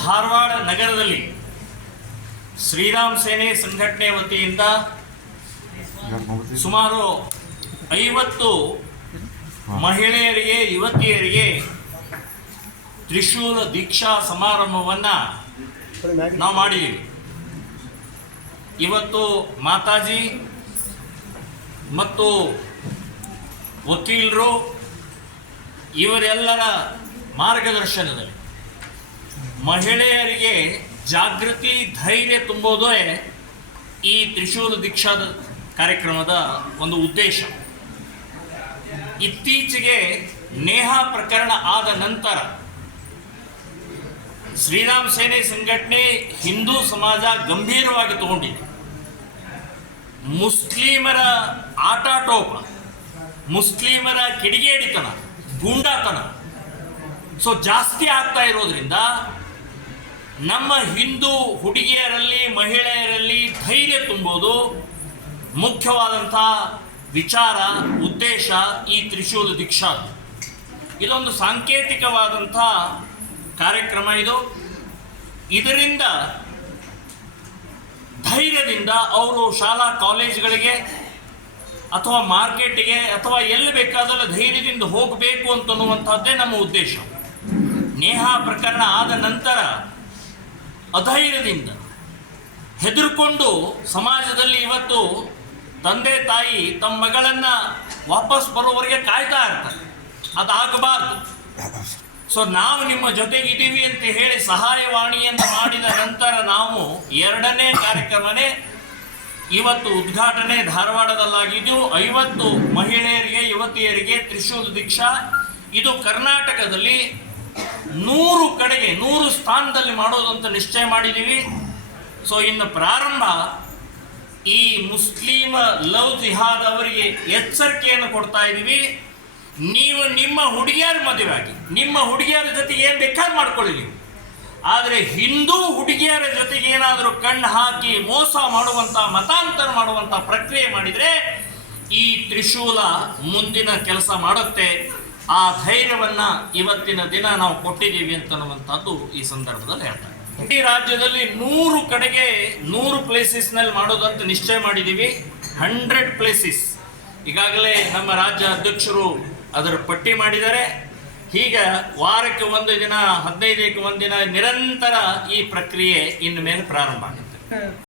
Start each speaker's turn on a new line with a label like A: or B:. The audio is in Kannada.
A: ಧಾರವಾಡ ನಗರದಲ್ಲಿ ಶ್ರೀರಾಮ್ ಸೇನೆ ಸಂಘಟನೆ ವತಿಯಿಂದ ಸುಮಾರು ಐವತ್ತು ಮಹಿಳೆಯರಿಗೆ, ಯುವತಿಯರಿಗೆ ತ್ರಿಶೂಲ ದೀಕ್ಷಾ ಸಮಾರಂಭವನ್ನು ನಾವು ಮಾಡಿದ್ದೀವಿ. ಇವತ್ತು ಮಾತಾಜಿ ಮತ್ತು ವಕೀಲರು ಇವರೆಲ್ಲರ ಮಾರ್ಗದರ್ಶನದಲ್ಲಿ ಮಹಿಳೆಯರಿಗೆ ಜಾಗೃತಿ, ಧೈರ್ಯ ತುಂಬೋದೇ ಈ ತ್ರಿಶೂಲ ದೀಕ್ಷಾದ ಕಾರ್ಯಕ್ರಮದ ಒಂದು ಉದ್ದೇಶ. ಇತ್ತೀಚೆಗೆ ನೇಹಾ ಪ್ರಕರಣ ಆದ ನಂತರ ಶ್ರೀರಾಮ್ ಸೇನೆ ಸಂಘಟನೆ ಹಿಂದೂ ಸಮಾಜ ಗಂಭೀರವಾಗಿ ತಗೊಂಡಿದೆ ಮುಸ್ಲಿಮರ ಆಟಾಟೋಪ, ಮುಸ್ಲಿಮರ ಕಿಡಿಗೇಡಿತನ, ಗೂಂಡಾತನ, ಸೊ ಜಾಸ್ತಿ ಆಗ್ತಾ ಇರೋದ್ರಿಂದ ನಮ್ಮ ಹಿಂದೂ ಹುಡುಗಿಯರಲ್ಲಿ, ಮಹಿಳೆಯರಲ್ಲಿ ಧೈರ್ಯ ತುಂಬೋದು. ಮುಖ್ಯವಾದಂಥ ವಿಚಾರ, ಉದ್ದೇಶ ಈ ತ್ರಿಶೂಲ ದೀಕ್ಷಾ ಇದೊಂದು ಸಾಂಕೇತಿಕವಾದಂಥ ಕಾರ್ಯಕ್ರಮ ಇದು. ಇದರಿಂದ ಧೈರ್ಯದಿಂದ ಅವರು ಶಾಲಾ ಕಾಲೇಜುಗಳಿಗೆ ಅಥವಾ ಮಾರ್ಕೆಟಿಗೆ ಅಥವಾ ಎಲ್ಲಿ ಬೇಕಾದಲ್ಲ ಧೈರ್ಯದಿಂದ ಹೋಗಬೇಕು ಅಂತನ್ನುವಂಥದ್ದೇ ನಮ್ಮ ಉದ್ದೇಶ. ನೇಹಾ ಪ್ರಕರಣ ಆದ ನಂತರ ಅಧೈರ್ಯದಿಂದ ಹೆದರ್ಕೊಂಡು ಸಮಾಜದಲ್ಲಿ ಇವತ್ತು ತಂದೆ ತಾಯಿ ತಮ್ಮ ಮಗಳನ್ನ ವಾಪಸ್ ಬರೋವರೆಗೆ ಕಾಯ್ತಾ ಇರ್ತಾರೆ. ಅದಾಗಬಾರ್ದು. ಸೊ ನಾವು ನಿಮ್ಮ ಜೊತೆಗಿದ್ದೀವಿ ಅಂತ ಹೇಳಿ ಸಹಾಯವಾಣಿಯನ್ನು ಮಾಡಿದ ನಂತರ ನಾವು ಎರಡನೇ ಕಾರ್ಯಕ್ರಮನೇ ಇವತ್ತು ಉದ್ಘಾಟನೆ ಧಾರವಾಡದಲ್ಲಾಗಿದ್ದು, ಐವತ್ತು ಮಹಿಳೆಯರಿಗೆ, ಯುವತಿಯರಿಗೆ ತ್ರಿಶೂಲ್ ದೀಕ್ಷಾ. ಇದು ಕರ್ನಾಟಕದಲ್ಲಿ ನೂರು ಕಡೆಗೆ, ನೂರು ಸ್ಥಾನದಲ್ಲಿ ಮಾಡೋದಂತ ನಿಶ್ಚಯ ಮಾಡಿದ್ದೀವಿ. ಸೊ ಇನ್ನು ಪ್ರಾರಂಭ, ಈ ಮುಸ್ಲಿಮ ಲವ್ ಜಿಹಾದ್ ಅವರಿಗೆ ಎಚ್ಚರಿಕೆಯನ್ನು ಕೊಡ್ತಾ ಇದ್ದೀವಿ. ನೀವು ನಿಮ್ಮ ಹುಡುಗಿಯರ ಮದುವೆ ಆಗಿ, ನಿಮ್ಮ ಹುಡುಗಿಯರ ಜೊತೆಗೆ ಏನು ಬೇಕಾದ್ರೂ ಮಾಡ್ಕೊಳ್ಳಿ ಆದರೆ ಹಿಂದೂ ಹುಡುಗಿಯರ ಜೊತೆಗೆ ಏನಾದರೂ ಕಣ್ಣು ಹಾಕಿ ಮೋಸ ಮಾಡುವಂಥ ಮತಾಂತರ ಮಾಡುವಂಥ ಪ್ರಕ್ರಿಯೆ ಮಾಡಿದರೆ ಈ ತ್ರಿಶೂಲ ಮುಂದಿನ ಕೆಲಸ ಮಾಡುತ್ತೆ. ಆ ಧೈರ್ಯವನ್ನ ಇವತ್ತಿನ ದಿನ ನಾವು ಕೊಟ್ಟಿದ್ದೀವಿ ಅಂತನ್ನುವಂಥದ್ದು ಈ ಸಂದರ್ಭದಲ್ಲಿ ಹೇಳ್ತಾರೆ. ಇಡೀ ರಾಜ್ಯದಲ್ಲಿ ನೂರು ಕಡೆಗೆ ನೂರು ಪ್ಲೇಸಸ್ನಲ್ಲಿ ಮಾಡೋದಂತ ನಿಶ್ಚಯ ಮಾಡಿದ್ದೀವಿ. ಹಂಡ್ರೆಡ್ ಪ್ಲೇಸಸ್ ಈಗಾಗಲೇ ನಮ್ಮ ರಾಜ್ಯ ಅಧ್ಯಕ್ಷರು ಅದರ ಪಟ್ಟಿ ಮಾಡಿದ್ದಾರೆ. ಈಗ ವಾರಕ್ಕೆ ಒಂದು ದಿನ, ಹದಿನೈದಕ್ಕೆ ಒಂದು ದಿನ ನಿರಂತರ ಈ ಪ್ರಕ್ರಿಯೆ ಇನ್ನು ಮೇಲೆ ಪ್ರಾರಂಭ ಆಗುತ್ತೆ.